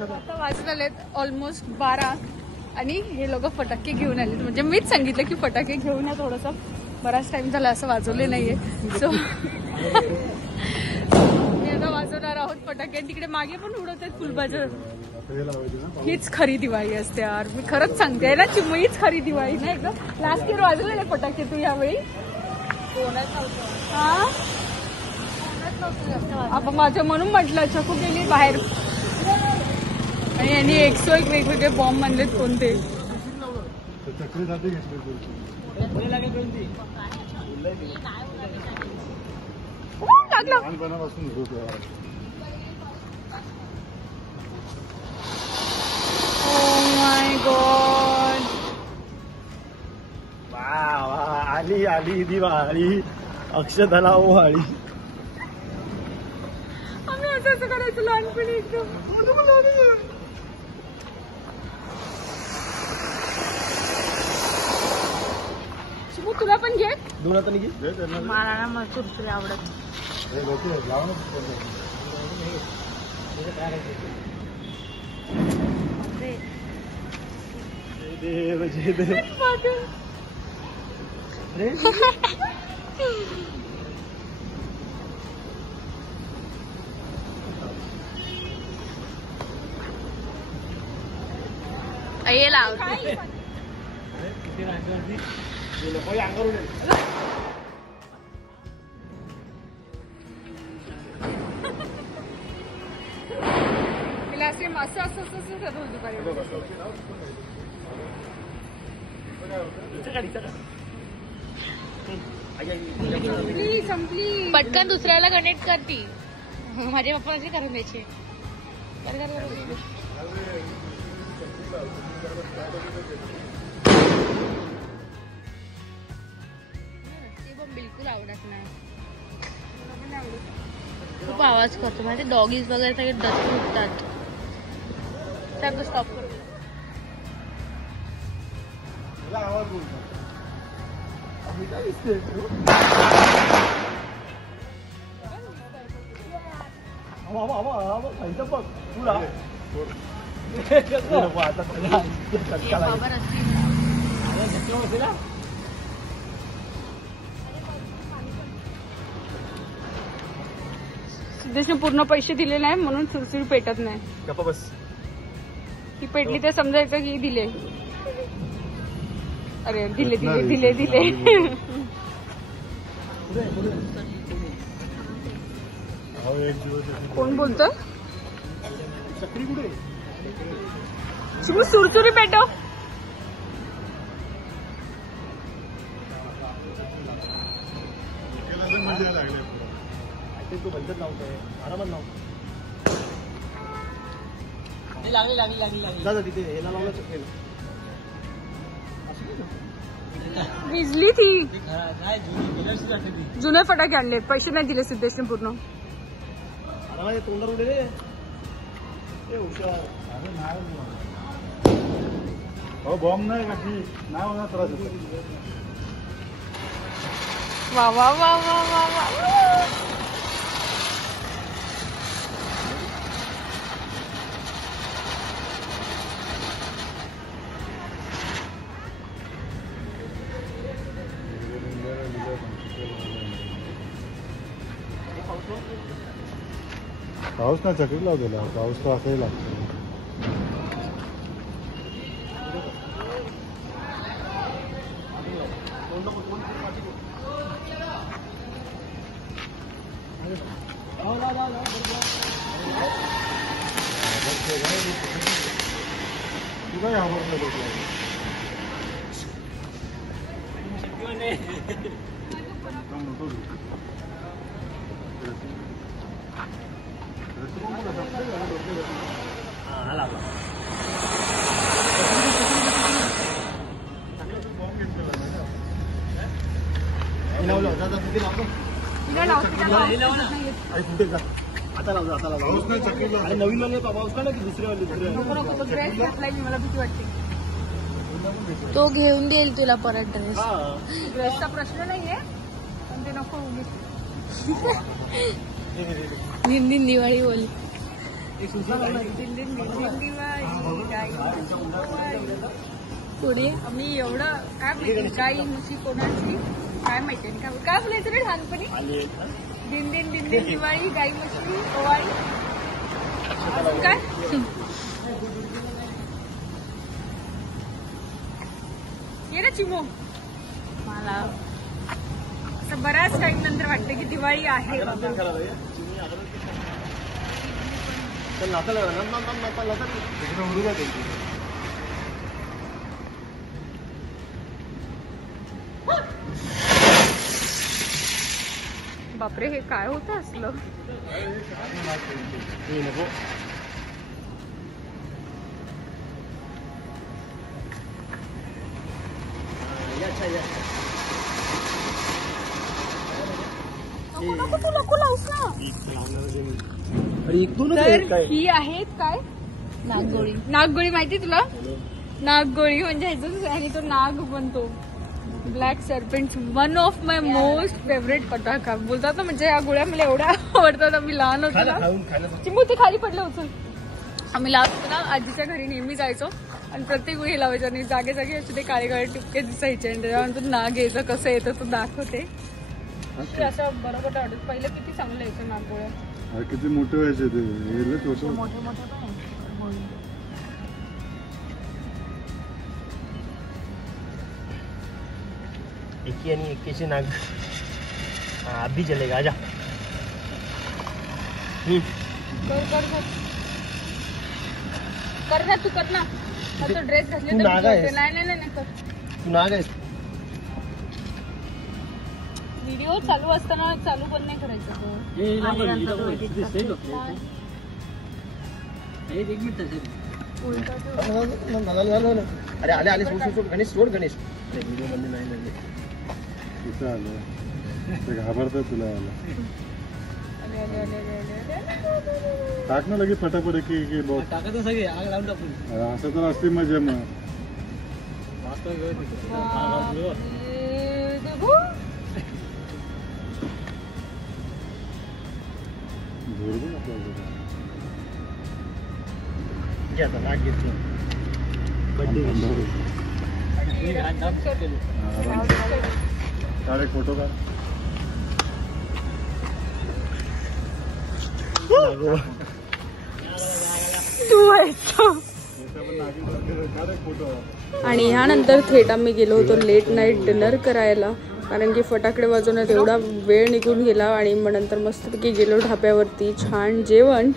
आता वाजलेत ऑलमोस्ट 12 आणि हे लोक फटाके घेऊन आले. म्हणजे मीच सांगितलं की फटाके घेऊन या, थोडंसं बराच टाइम झाला असं वाजवले नाहीये. सो मी आता वाजवणार आहोत फटाके. तिकडे मागे पण उडवत आहेत फुलबाजा. हीच खरी दिवाळी असते यार, मी खरंच सांगते ना चिमू, हीच खरी दिवाळी ना. एकदम लास्ट इयर वाजवलेले फटाके तू यावेळी. आपण माझं म्हणून म्हटलं चकू गेली बाहेर आणि यांनी 101 वेगवेगळे बॉम्ब आणलेत. कोणते माय गॉड. आली आली दिवाळी, अक्षताला ओवाळी. आम्ही असं करायचं लहानपणी एकदम. शिवू तुला पण घे. दोन आता घे. मला ना मग चुरचुरी आवडत. देव जय देव. ये लाव. तिला असे असं असं असं करत होती संपली. पटकन दुसऱ्याला कनेक्ट करती. माझे पप्पा असे करून द्यायचे. बिलकुल आवडत नाही. खूप आवाज करतो माझे डॉगीज वगैरे सगळे डस्ट उठतात. त्यात स्टॉप करतो. सिद्धेशने पूर्ण पैसे दिले नाही म्हणून सुरसुरी पेटत नाही. बस ही पेटली तर समजायचं की दिले. अरे दिले दिले दिले दिले. कोण बोलतोय? चक्री कुठे? शिवू सुरसुरी पेटव. तू बंदच लावतोय, आरामात लाव. लागली लागली लागली लागली. दादा तिथे याला लावलं चक्रीला. विजली ती. जुने फटाके आणले, पैसे नाही दिले सिद्धेशने पूर्ण. तोंडावर उडे रे. हो बॉम्ब नाही का ती नाही होणार त्रास. वा वा वा वा वा वा. पाऊस नाही चक्री लाव दिला. पाऊस तर असाही लागतो. तू काय आवडतं आता लावजा आता लावजा. आणि नवीन वाले पाऊस का ना की दुसरे वाले ड्रेस घातलाय मी, मला भीती वाटते. तो घेऊन देईल तुला परत ड्रेस. ड्रेसचा प्रश्न नाहीये पण ते नको उगीच. दिन दिन दिवाळी बोल. पुढे मी एवढं काय माहिती गाई म्हशी कोणाची काय माहिती काय बोलायचं रे लहानपणी. दिन दिन दिन दिन दिवाळी गाई म्हशी ओवाळी अजून काय. ये ना चिमो. मला असं बऱ्याच टाइम नंतर वाटतं की दिवाळी आहे. बापरे हे काय होतं असलं. नको लावूस ना. तर ही आहेत काय नागगोळी. नागगोळी माहिती तुला. नागगोळी म्हणजे ह्याच आणि तो नाग बनतो. Black serpent one of my most favourite फटाका बोलतात ना. म्हणजे या गोळ्या मला एवढ्या आवडतात. आम्ही लहान होतो ना चिमू ते खाली पडलं उचल. आम्ही लहान होतो ना आजीच्या घरी नेहमी जायचो आणि प्रत्येक वेळी लावायचं आणि जागे जागे असे ते काळे काळे टिपके दिसायचे आणि त्याच्यानंतर नाग यायचं कसं येतं तो दाखवते. ते असं बरोबर आवडत. पहिलं किती चांगलं यायचं नागगोळ्या. किती मोठे व्हायचे ते मोठे मोठे पण इक्की आणि इक्कीचे नाग अभी चलेगा. आजा. कर कर कर कर ना तू कर ना. तो ड्रेस घातले तू नाग आहेस. नाही नाही नाही कर. तू नाग आहेस. व्हिडिओ चालू असताना चालू पण नाही करायचं. अरे आले आले सोड सोड गणेश सोड गणेश. व्हिडिओ मध्ये नाही लागले. कुठं आलं ते घाबरतात तुला. टाक ना लगेच फटाफट की बॉक्स टाकायचं सगळे आग लावून टाकून. असं तर असते मजा मग. घे आता नाग घेतलं. बड्डे काढ एक फोटो काढ. आणि ह्यानंतर थेट आम्ही गेलो होतो लेट नाईट डिनर करायला. कारण की फटाकडे वाजवण्यात एवढा वेळ निघून गेला आणि मग नंतर मस्तपैकी गेलो ढाब्यावरती. छान जेवण.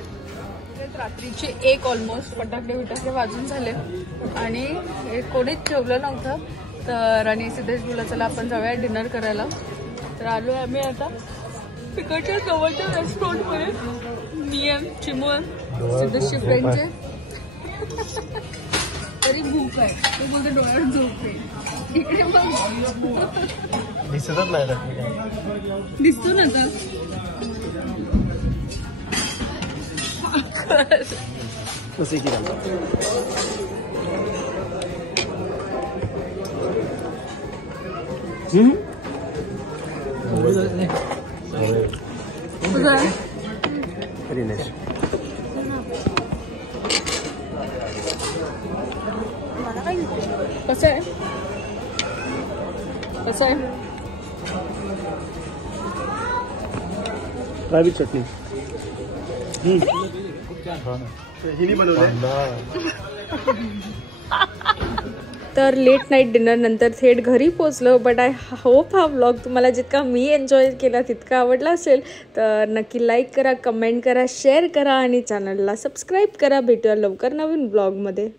रात्रीचे 1 ऑलमोस्ट फटाकडे वाजून झाले आणि हे कोणीच ठेवलं नव्हतं. तर आणि सिद्धेश बोला चला आपण जाऊया डिनर करायला. तर आलो आम्ही आता तिकडच्या जवळच्या रेस्टॉरंटमध्ये. मी चिमू सिद्धेशची फ्रेंडचे. तरी भूक आहे. ते बोलते डोळ्यावर झोप आहे. इकडे मग दिसतच नाही. दिसतो ना आता. कसे की कसं आहे कसं आहे. काय बी चटणी हिनी बनवले. तर लेट नाईट डिनर नंतर थेट घरी पोचलो. बट आय होप हा व्लॉग तुम्हाला जितका मी एन्जॉय केला तितका आवडला असेल. तर नक्की लाईक करा, कमेंट करा, शेअर करा आणि चॅनलला सबस्क्राईब करा. भेटूया लवकर नवीन व्लॉगमध्ये.